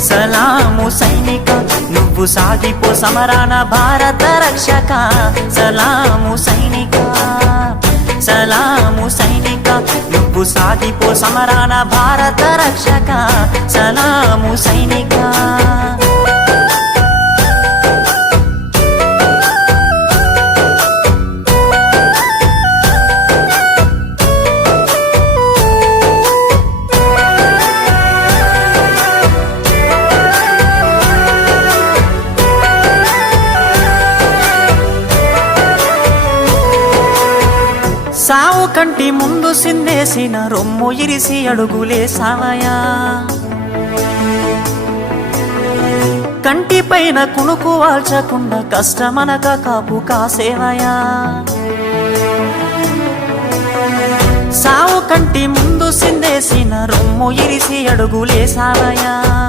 సలాము సైనిక నువ్వు సాగిపో సమరాన భారత రక్షక సలాము సైనిక సలాము సైనిక నువ్వు సాగిపో సమరాన భారత రక్షక సలాము సైనిక సావు కంటి ముందు సిందేసిన రొమ్ము ఇరిసి అడుగులేసావయా కంటి పైన కునుకు వాల్చకుండా కష్టమనక కాపు కాసేవయా సావు కంటి ముందు సిందేసిన రొమ్ము ఇరిసి అడుగులేసావయా